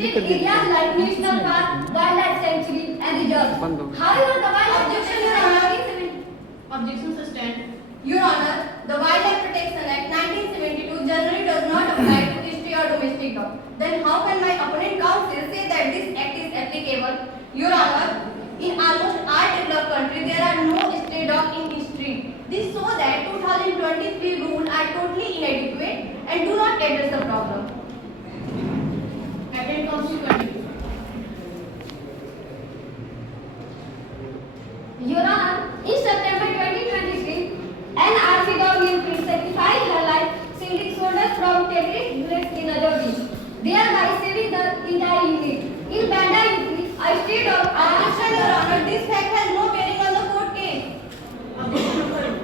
restricted areas like national park, wildlife sanctuary, and reserves. However, the wildlife Objection, Your Honor. Objection sustained. Your Honor, the Wildlife Protection Act 1972 generally does not apply to stray or domestic dog. Then how can my opponent counsel say that this act is applicable? Your Honor, in almost all developed countries, there are no stray dogs in street. This shows that 2023 rules are totally inadequate and do not address the problem. Patent counsel continue. Your Honor, in September 2023, NRC government sacrificed her life, shielding soldiers from terrorist bullets in Ajodi, thereby saving the entire unit. In Banda, UP, a stray dog. Objection, Your Honor. This fact has no bearing on the court case. Objection overruled.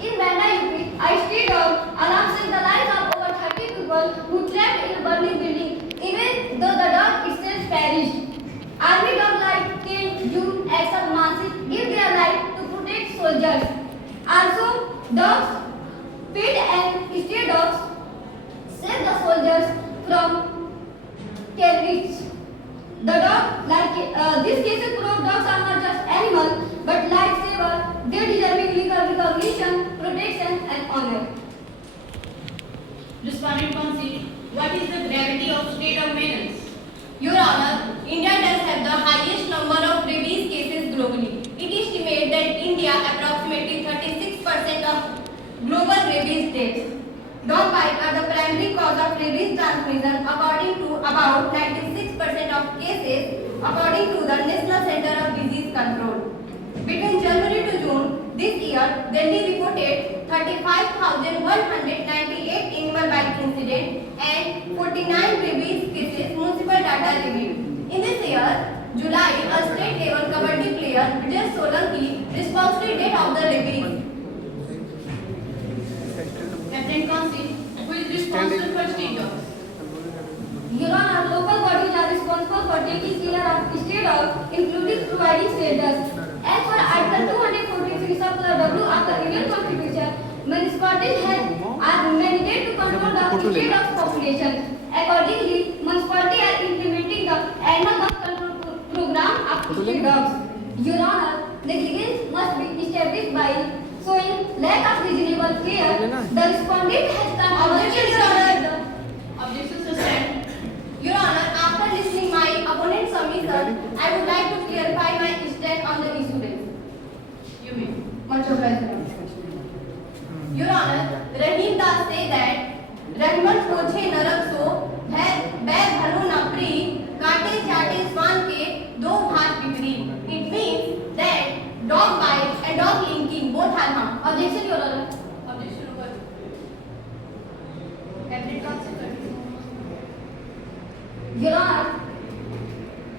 In Banda, UP, a stray dog alarmed saved the lives of over 30 people who trapped in a burning building, even though the dog itself perished. Army dogs like King, June, Axel, Mansi give their life to protect soldiers. Also, dogs, pet and stray dogs save the soldiers from terrorists. The dog, these cases prove dogs are not just animals, but lifesavers. They deserve legal recognition, protection, and honor. Respondent concede. What is the gravity of state of menace? Your Honor, India does have the highest number of rabies cases globally. It is estimated that India approximately 36% of global rabies deaths. Dog bites are the primary cause of rabies transmission according to about 96% of cases according to the National Center of Disease Control. Between January to June this year, Delhi reported 35,198 animal bite incidents and 49 rabies cases, municipal data reviewed. In this year, July, a state level kabaddi player, Vijay Solanki, responsibly dead of the rabies. Patent concede. Who is responsible for stray dogs? Your Honor, local bodies are responsible for taking care of stray dogs, including providing shelters. As per Article 243 Circular W of the Indian Constitution, municipalities are mandated to control the stray dogs population. Accordingly, municipalities are implementing the annual dog control program of stray dogs. Your Honor, negligence must be established by showing lack of reasonable care. The respondent has come. Objection, Your Honor. Objection sustained. Your Honor, after listening my opponent's submission, I would like to clarify my stand on the issue raised. You may. Much obliged. Your Honor, Rahim Das say that Rahman पोछे नरक सो बैर भलो नपरी काटे चाटे स्वान के दो भाग विपरीत. It means that dog bite and dog linking both are harm. Objection, Your Honor. Objection overruled. Patent counsel continue. Your Honor,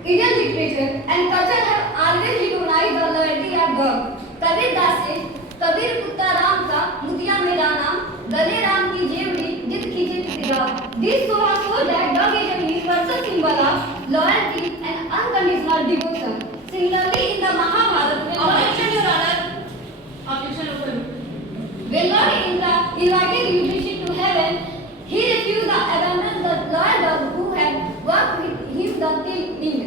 Indian literature and culture have always recognized the loyalty of dog. Kabir Das says, Kabir कुत्ता राम का मुतिया मेरा नाम गले राम की जेवड़ी जित खींचे तेरा. This shows that dog is a universal symbol of loyalty and unconditional devotion. Similarly, in the Mahabharata, Objection, Your Honor. Objection overruled. when Lord Indra invited Yudhishthira to heaven, he refused to abandon the loyal dog who had worked with him the king.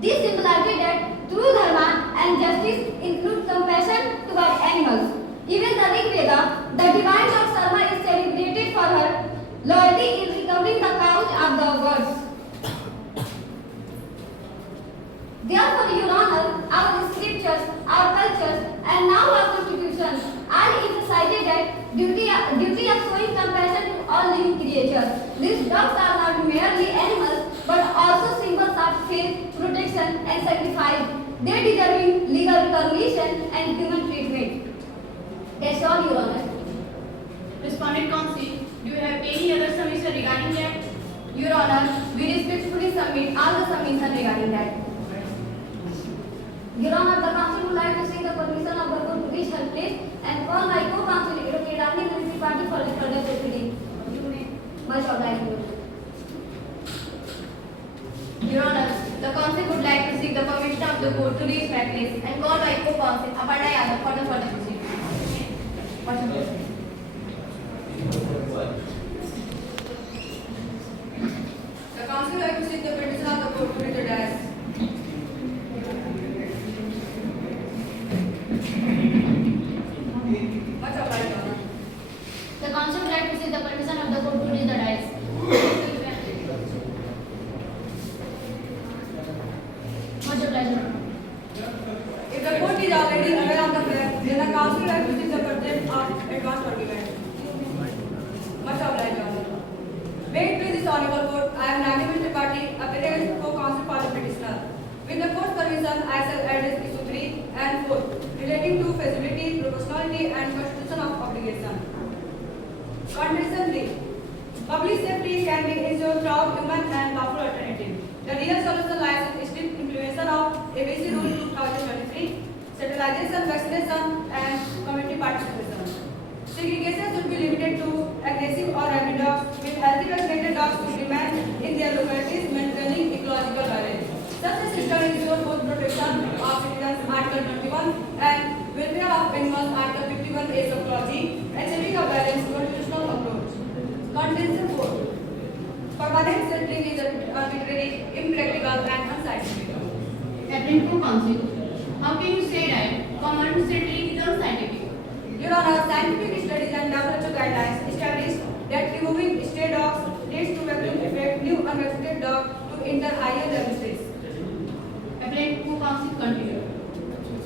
This symbolizes that true dharma and justice include compassion toward animals. Even the Rig Veda, the divine dog Sarma is celebrated for her loyalty in recovering the couch of the gods. Therefore, Your Honor, our scriptures, our cultures, and now our constitution all emphasizes that duty of showing compassion to all living creatures. These dogs are not merely animals, but also symbols of faith, protection, and sacrifice. They deserve legal recognition and human treatment. That's all, Your Honor. Respondent concede. Do you have any other submission regarding that? Your Honor, we respectfully submit all the submissions regarding that. Your Honor, the council would like to seek the permission of the court to reach her place and call my co-counsel Advocate Rani Nancy Party for the further proceeding. Much obliged. Your Honor, the council would like to seek the permission of the court to reach my place and call my co-counsel Aparna Yadav for the further proceeding. Much obliged. The submission, I shall address issue 3 and 4 relating to feasibility, proportionality and constitution of obligation. Condition 3. Public safety can be ensured through human and lawful alternative. The real solution lies in strict implementation of ABC Rule 2023, centralization, vaccination and community participation. Segregation should be limited to aggressive or rabid dogs, with healthy vaccinated dogs to remain in their localities, maintaining ecological balance. Such a system ensures both protection of citizens, Article 21, and welfare of animals, Article 51A subclause, achieving a balanced constitutional approach. Contention 4. Permanent settling is arbitrary, impractical, and unscientific. According to council, how can you say that permanent settling is unscientific? Your Honor, scientific studies and WHO guidelines established that removing stray dogs leads to vacuum effect, new unvaccinated dogs to enter higher level states. According to council, continue.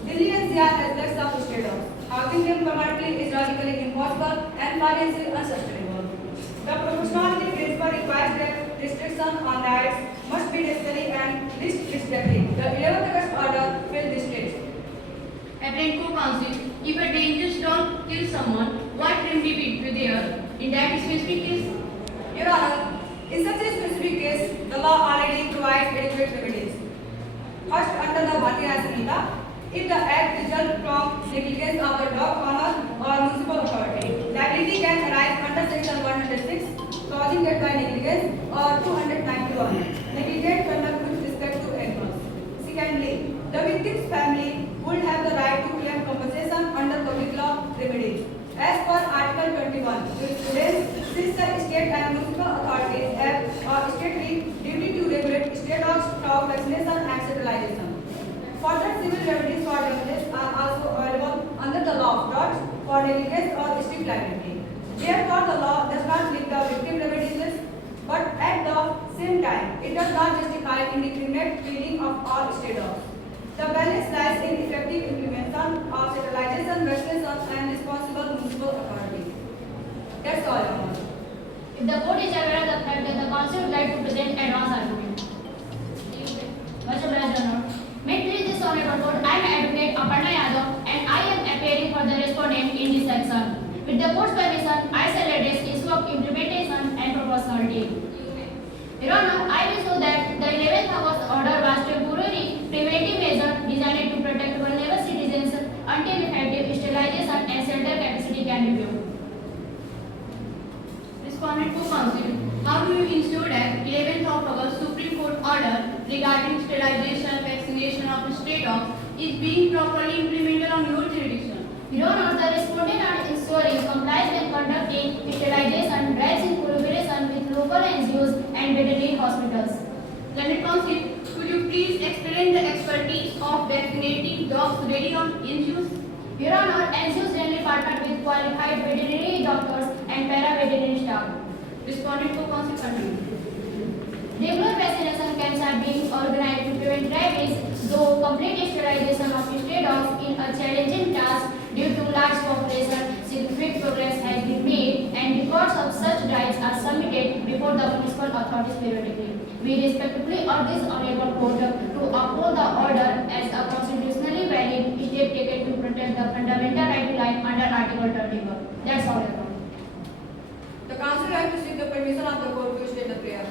Delhi NCR has lakhs of stray dogs. Housing them permanently is logically impossible and financially unsustainable. The proportionality principle requires that restriction on rights must be necessary and least restrictive. The 11th August order will this state. According to council, if a dangerous dog kills someone, what remedy will be there in that specific case? Your Honor, in such a specific case, the law already provides adequate remedies. First, under the Bharatiya Sanhita, if the act results from negligence of the dog owner or municipal authority, liability can arise under section 106, causing death by negligence, or 291, negligent conduct with respect to animals. Secondly, the victim's family would have the right to claim compensation under public law remedies. As per Article 21, jurisprudence, since the state and municipal authorities have a statutory duty to regulate stray dogs, dog vaccination and sterilization. Further civil remedies for damages are also available under the law of dogs for negligence or strict liability. Therefore, the law does not limit the victim remedies list, but at the same time, it does not justify indiscriminate killing of all stray dogs. The balance lies in effective implementation of sterilization, vaccination, and responsible municipal authority. That's all, Your Honor. If the court is aware of the fact that the council would like to present advance argument. Much obliged, Your Honor. May it please this honorable court, I am Advocate Aparna Yadav and I am appearing for the respondent in this section. With the court's permission, I shall address issue of implementation and proportionality. Your Honor, I will show that the 11th August order was temporary preventive measure designed to protect vulnerable citizens until effective sterilization and shelter capacity can be built. Respondent to council, how do you ensure that 11th of August Supreme Court order regarding sterilization, vaccination of stray dogs is being properly implemented on your jurisdiction? Your Honor, the respondent are ensuring compliance when conducting sterilization drives in collaboration with local NGOs and veterinary hospitals. Learned council, could you please explain the expertise of vaccinating dogs ready on NGOs? Your Honor, NGOs generally partner with qualified veterinary doctors and para-veterinary staff. Respondent to council, continue. Regular vaccination camps are being organized to prevent rabies, though complete sterilization of stray dogs is a challenging task due to large population. Significant progress has been made and records of such drives are submitted before the municipal authorities periodically. We respectfully urge this honorable court to uphold the order as a constitutionally valid step taken to protect the fundamental right to life under Article 31. That's all, Your Honor. The council has to seek the permission of the court to state the prayer.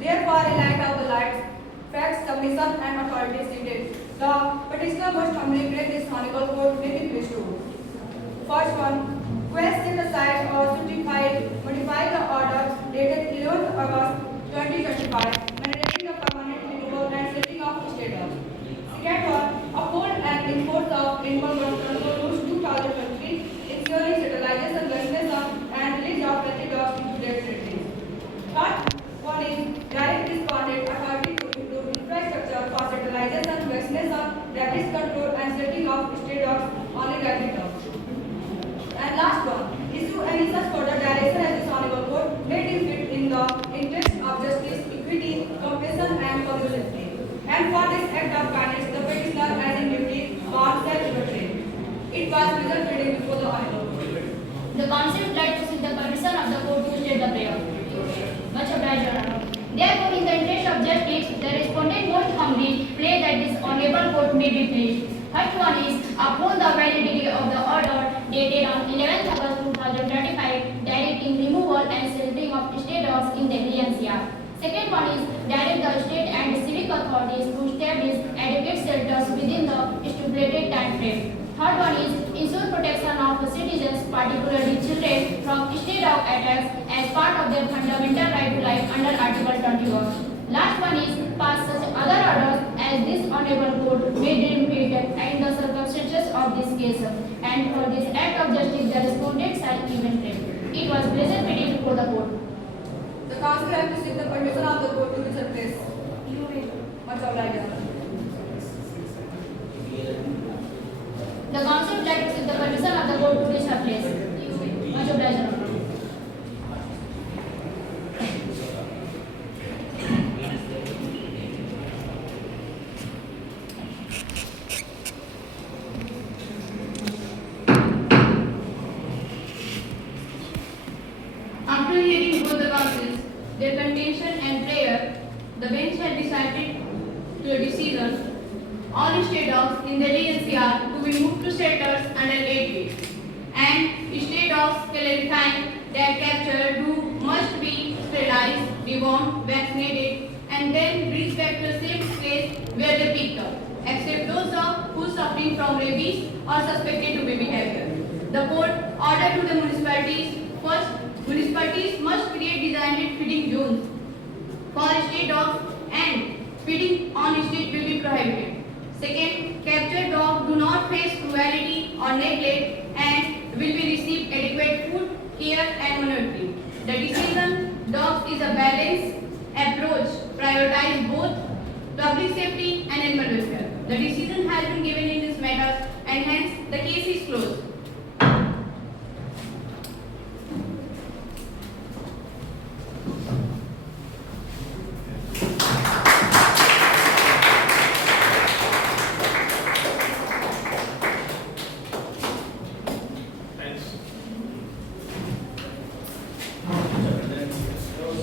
Therefore, in light of the lights, facts, submission, and authority stated, the petitioner must humbly beg this honorable court may be pleased to. First one, quest set aside or modify the order dated 11th August 2025, mandating the permanent removal and setting of stray dogs. Second one, uphold and enforce the Animal Birth Control Rules 2023, ensuring sterilization, vaccination, and release of healthy dogs into their territories. Third one is direct respondent authority to improve infrastructure for sterilization, vaccination, rabies control, and setting of stray dogs, only rabid dogs. And last one, issue any such further direction as this honorable court may deem fit in the interest of justice, equity, compassion, and public safety. And for this act of kindness, the petitioner has in duty bound self-restraint. It was reserved reading before the honorable court. The council would like to seek the permission of the court to state the prayer. Much obliged, Your Honor. Therefore, in the interest of justice, the respondent most humbly pray that this honorable court may be pleased. First one is upon the validity of the order dated on 11th August 2025 directing removal and sheltering of stray dogs in Delhi NCR. Second one is direct the state and civic authorities to establish adequate shelters within the stipulated time frame. Third one is ensure protection of citizens, particularly children, from stray dog attacks as part of their fundamental right to life under Article 21. Last one is pass such other orders as this honorable court may deem fit in the circumstances of this case, and for this act of justice the respondent shall even claim. It was pleasant meeting before the court. The council have to seek the permission of the court to visit place. Much obliged. The council would like to seek the permission of the court to reach her place. Much obliged. After hearing both the counsels, their contention and prayer, the bench had decided to a decision all stray dogs in Delhi NCR to be moved to shelters under 8 weeks, and stray dogs clarifying that captured do must be sterilized, dewormed, vaccinated, and then brought back to a safe place where they picked up, except those dogs who suffering from rabies or suspected to be behavior. The court ordered to the municipalities first. Municipalities must create designated feeding zones for stray dogs, and feeding on street will be prohibited. Second, captured dogs do not face cruelty or neglect